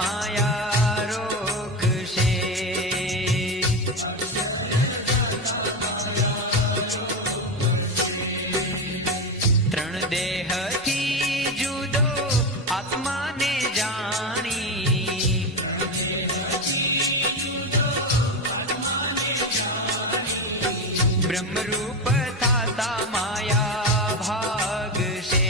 માયા રોકશે. ત્રણ દેહથી જુદો આત્માને જાણી, બ્રહ્મરૂપ થાતા માયા ભાગશે.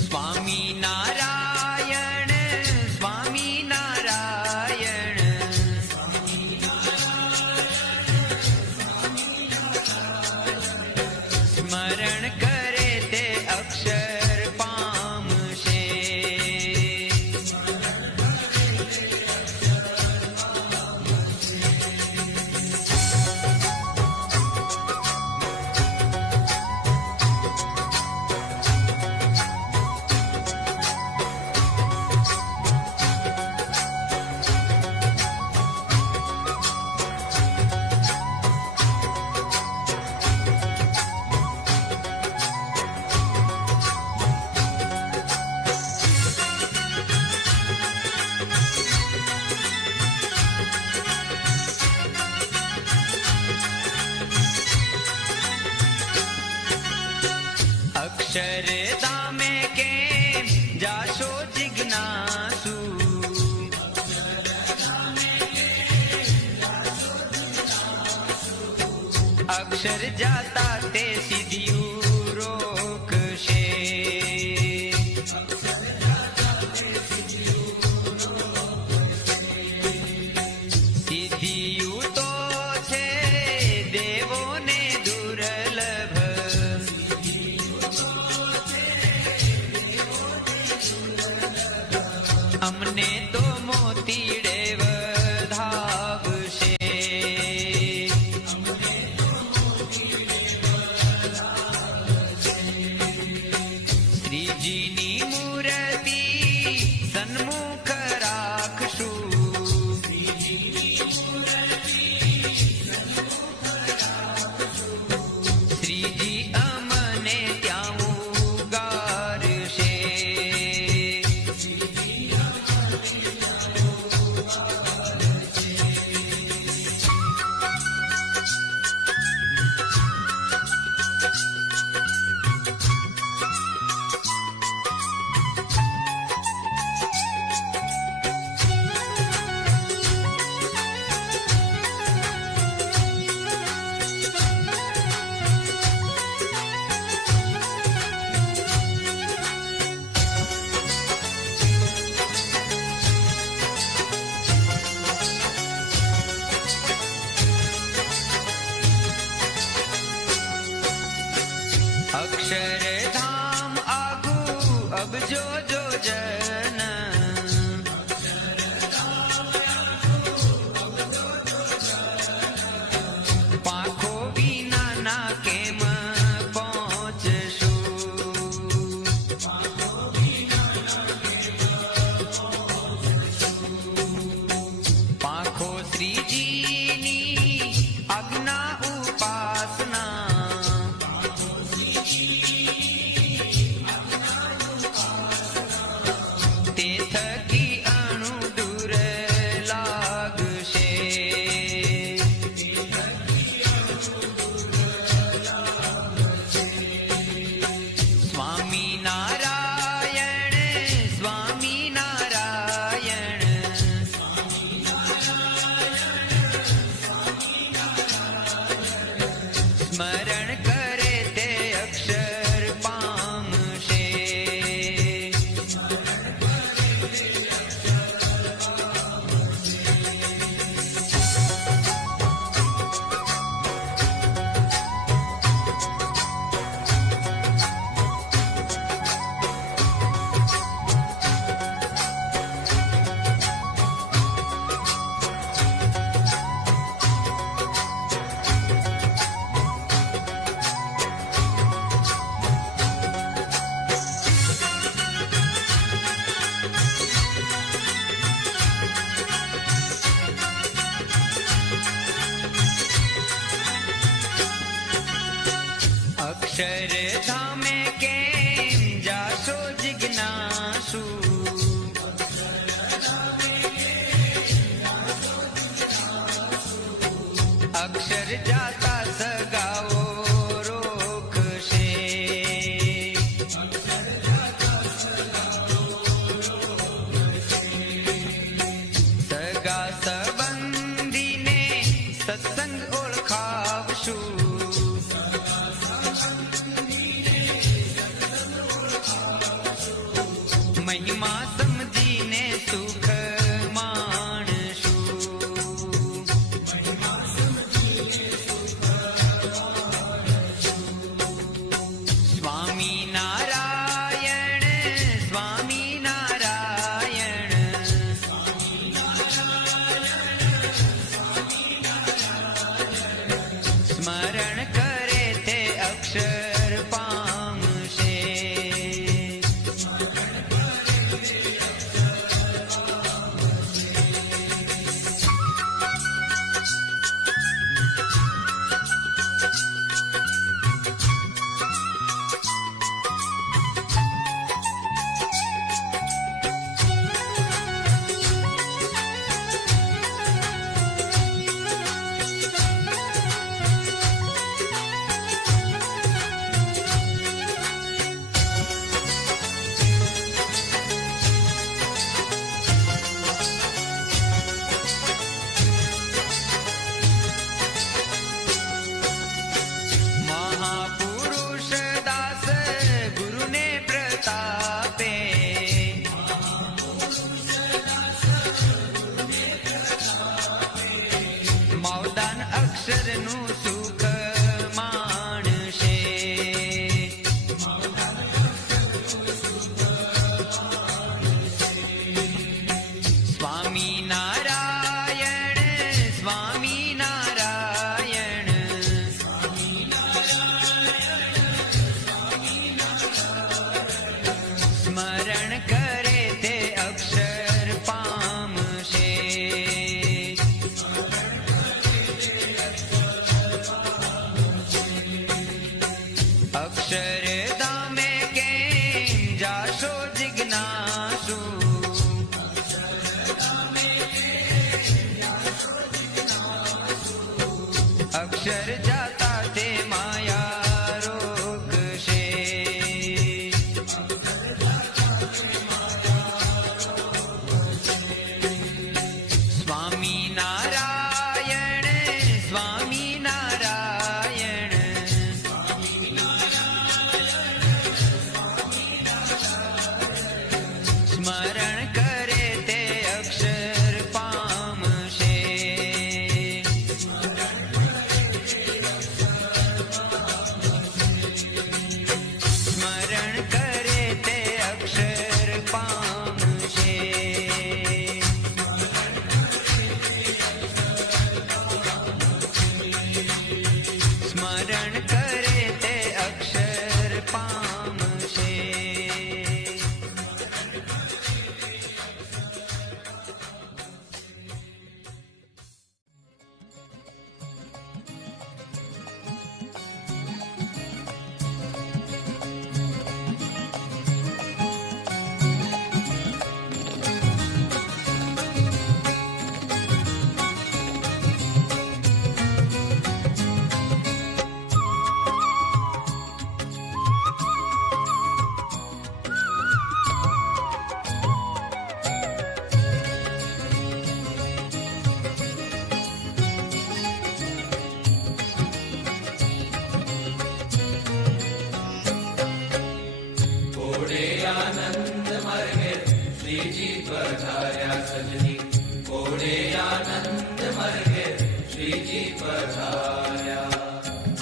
સ્વામી નારાયણ સ્વામી નારાયણ, સ્મરણ કરે તે અક્ષર પામશે. અક્ષરધામે કેમ જાશો જિજ્ઞાસુ, અક્ષર જાતા તે સિદ્ધિયું રોકશે. સિદ્ધિયું તો છે દેવોને દુર્લભ, અમને તો મોતીડે વધાવશે. શ્રીજીની મૂર્તિ સન્મુખ રાખશું, શ્રીજી અમને ત્યાં ઉગારશે. અક્ષરધામ આગુ અબજો જોજન, પાંખો વિનાના કેમ પહોંચશું. પાંખો શ્રીજીની આજ્ઞા ઉપાસના, તે અક્ષરધામે કેમ જાશો જિજ્ઞાસુ. અક્ષર જાતા સગાઓ રોકશે. સગા સંબંધીને સત્સંગ ઓળખાવશું. મહિમા સમજીને સુખ માણશું. સ્વામી નારાયણ સ્વામી નારાયણ. સ્મરણ કરે તે અક્ષર પામશે. મહાપુરુષ દાસ ગુરુને પ્રતાપે. મૌદાન અક્ષરનું સુખ માણશે. સ્વામી નારાયણ સ્વામી નારાયણ. સ્મરણ કરે તે અક્ષર પામશે. અક્ષરધામે કેમ જાશો જિજ્ઞાસુ. અક્ષર જાતા તે માયા રોકશે. સ્વામી નારાયણ સ્વામી નારાયણ. સ્મરણ કરે તે અક્ષર પામશે. સ્મરણ કરે તે અક્ષર પામશે. સ્મરણ કરે તે અક્ષર પામશે.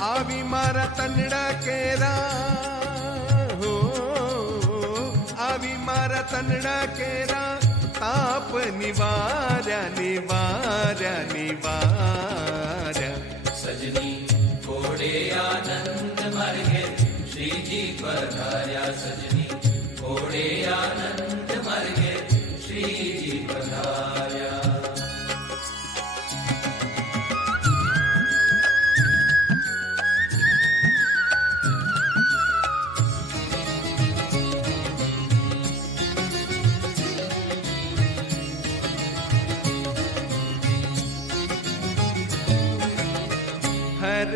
આવી મારા તનડા કેરા હો, આવી મારા તનડા કેરા તાપ નિવાર્યા નિવાર્યા નિવાર્યા. સજની ઘોડે આનંદ માર્ગે શ્રીજી પધાર્યા. સજની ઘોડે આનંદ માર્ગે શ્રીજી પધાર્યા.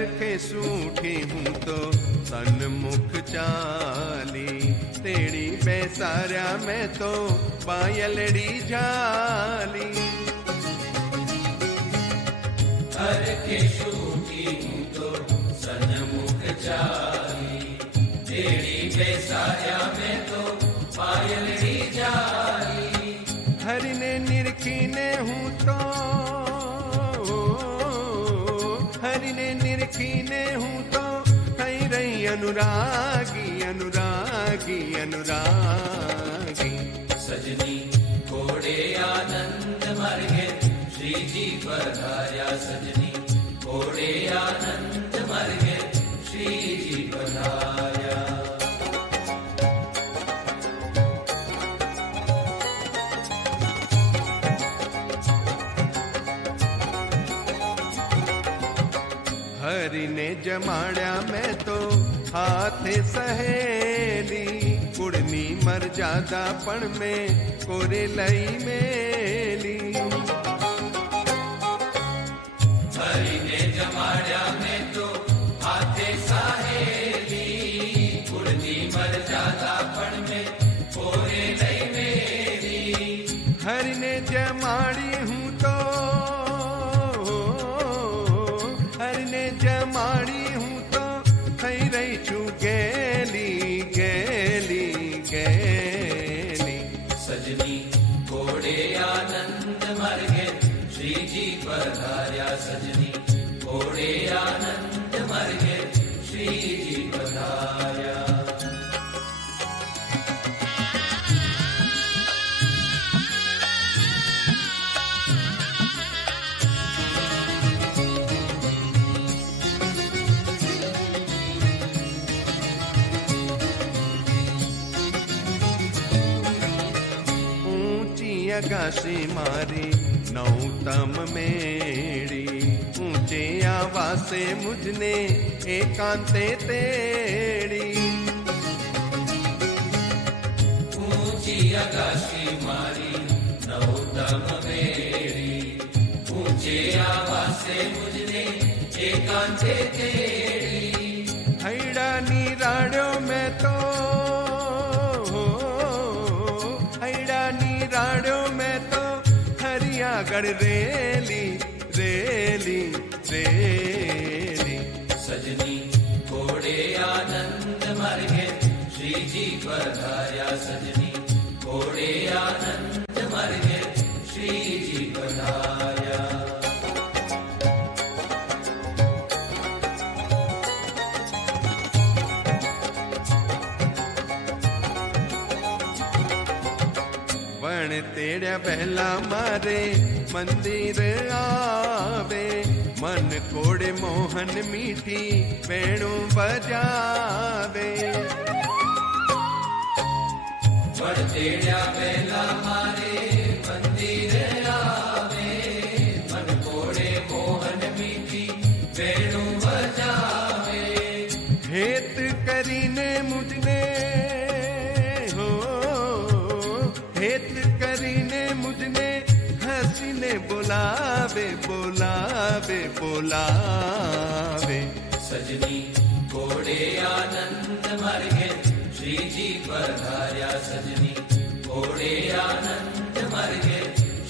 चरखे सूठी हूँ तो सन्मुख चाली, तेड़ी बेसारा मैं तो बायलड़ी झाली। हर के शूटी हूँ तो सन्मुख चाली, तेड़ी बेसाया में तो बायलड़ी झाली। हरि ने निरखीने हूँ तो, हरि ने निरखीने हूँ तो कहीं रही अनुरागी अनुरागी अनुरागी। सजनी घोड़े आनंद मार्गे श्री जी पधार्या, सजनी घोड़े आनंद मार्गे श्री जी पधार्या। हरि ने जमाड़ा मैं तो हाथे सहेली, कुड़नी मर जादा पण में कोरे लई मेली। हरि ने जमाड़ा में तो हाथे सहेली, कुड़नी मर जादा पण में कोरे लई मेली। हरि ने जमाड़ी हूँ तो, हरि ने जमाड़ी हूँ तो खई रही छू गेली गेली गेली। सजनी घोड़े आनंद मार्गे श्री जी पधार्या, सजनी घोड़े आनंद मार्गे श्री जी पधार्या। अगाशी मारी नौतम मेरी, ऊंचे आवासे मुझने एकांते तेड़ी। ऊंची आकाशी मारी नौतम मेरी, ऊंचे आवासे मुझने एकांते तेड़ी। हैड़ा नीराड़ो में तो, हैड़ा नीराड़ो में तो हरियागढ़ रेली रेली रेली। सजनी घोड़े आनंद मार्गे श्री जी पधार्या, सजनी घोड़े आनंद मार्गे श्री जी पधार्या। वण तेड़ा पहला मारे मंदिर आवे, मन कोड़े मोहन मीठी वेणु बजावे। वण तेड़ा पहला मारे मंदिर आवे, मन कोड़े मोहन मीठी वेणु बजावे। हेत करीने मुझने हो, हेत करीने मुझने हसीने बोलावे बोलावे बोलावे। सजनी घोड़े आनंद मार्गे श्री जी पधार्या, सजनी घोड़े आनंद मार्गे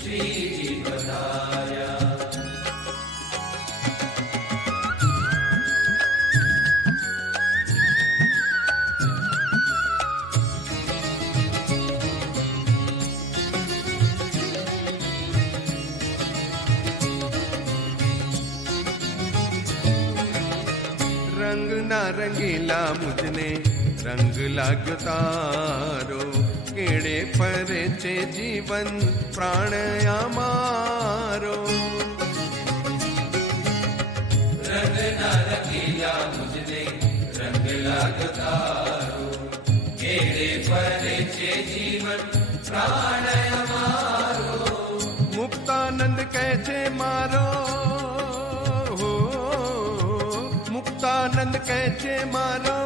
श्री जी पधार्या। रंग ना रंगीला मुझने रंग लागतारो, केड़े परे चे जीवन प्राण मारो। रंग ना रंगीला मुझने रंग लागतारो, केड़े परे चे जीवन प्राण मारो। मुक्तानंद कैसे मारो, मुक्तानंद कैसे मारो,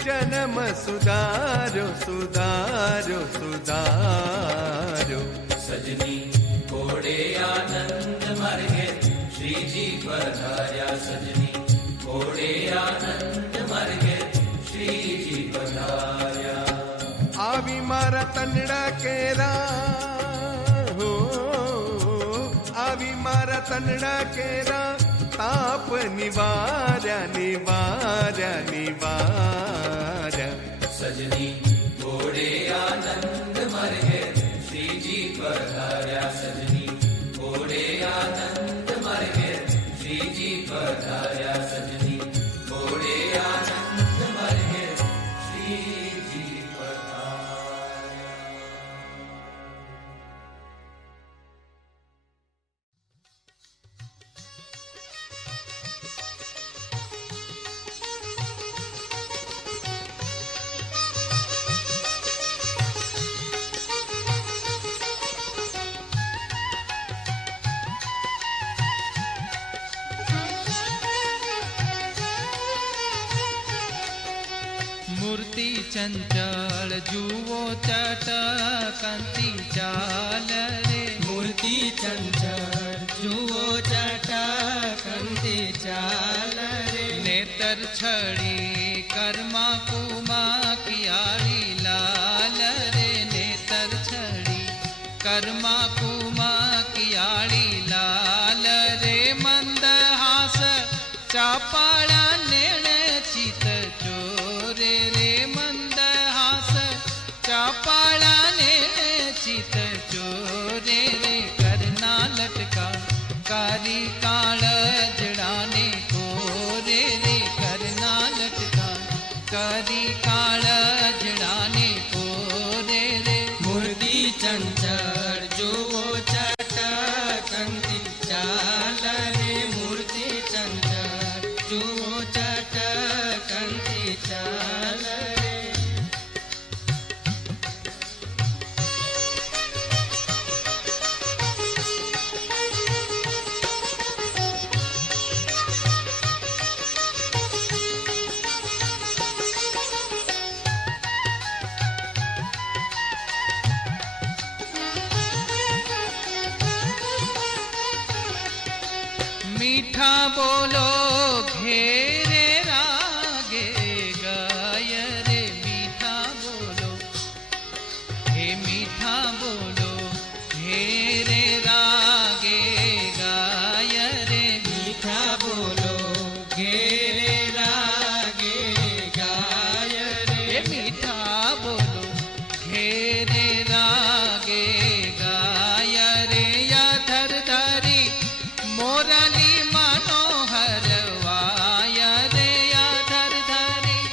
जन्म सुधारो सुधारो सुधारो। सजनी घोड़े आनंद मार्गे श्री जी पधार्या, सजनी घोड़े आनंद मार्गे श्रीजी पधार्या। આવી મારા તનડા કેરા હો, આવી મારા તનડા કેરા તાપ નિવાર્યા નિવાર્યા નિવાર્યા। सजनी घोड़े आनंद मार्गे श्रीजी पधार्या। सजनी घोड़े आनंद मार्गे श्रीजी पधार्या। सजनी घोड़े आनंद मार्गे श्रीजी पधार्या। મૂર્તિ ચંચળ જુઓ ચટકંતી ચાલ રે। મૂર્તિ ચંચળ જુઓ ચટકંતી ચાલ રે। નેતર છડી કર્મા કુમા કિયાળી લાલ રે। નેતર છડી કર્મા કુમા કિયાળી લાલ રે। મંદ હાસ ચાપાળા નેણે ચિત ચોરે રે। મંદ હાસ ચાપાળા નેણે ચિત ચોરે રે। કરના લટકા કારી કાળ જડાને કોરે રે। કરના લટકા કારી કાળ જડાને કોરે રે। મૂર્તિ ચંચળ જુઓ ચટકંતી ચાલ રે। મૂર્તિ ચંચળ જુઓ ચટકંતી ચાલ રે। મીઠા બોલો ઘેરે રાગે ગાય રે। મીઠા બોલો હે મીઠા બોલો ઘેરે રાગે ગાય રે। મીઠા બોલો ઘેરે રાગે ગાય રે। હે મીઠા બોલો ઘેરે રાગે ગાય રે। યાધર ધારી મોરાલી મનોહર વાય રે। યાધર ધારી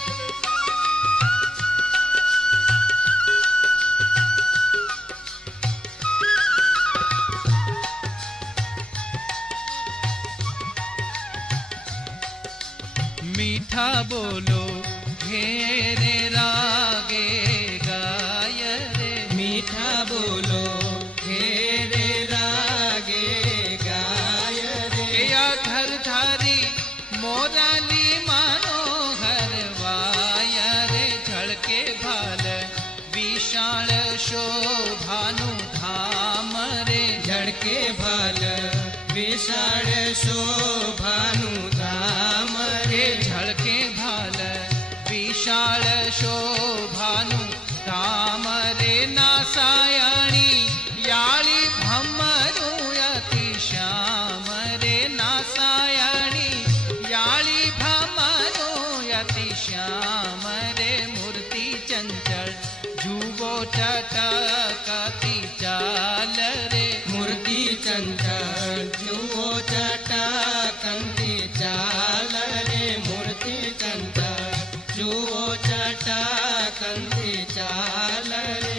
મીઠા બોલો ઘેરે રાગે ગાય રે। મીઠા બોલો ઘેરે રાગે ગાય રે। યાધર ધારી મોરાલી મનોહર વાય રે। ઝળકે ભાલ વિશાળ શોભાનું ધામ રે। ઝળકે ભાલ વિશાળ શોભાનું ધામ હે રે। ઝળકે ભાલ વિશાળ શોભાનું ધામ રે। નાસાયણી યાળી ભમરું અતિ શ્યામ રે। નાસાયણી યાળી ભમરું અતિ શ્યામ રે। મૂર્તિ ચંચળ જુઓ ચટકતી ચાલ રે। મૂર્તિ ચંચળ જુઓ ચટકંતી ચાલ રે। મૂર્તિ ચંચળ જુઓ ચટકંતી ચાલ રે।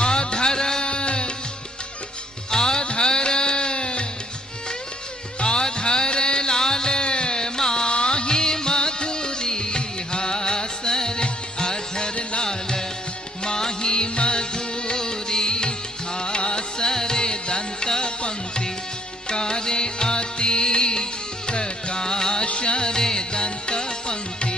આધર આધર આધર લાલ માહી મધુરી હાસર। આધર લાલ માહી મધુરી હાસર दृश्य रे दंत पंक्ति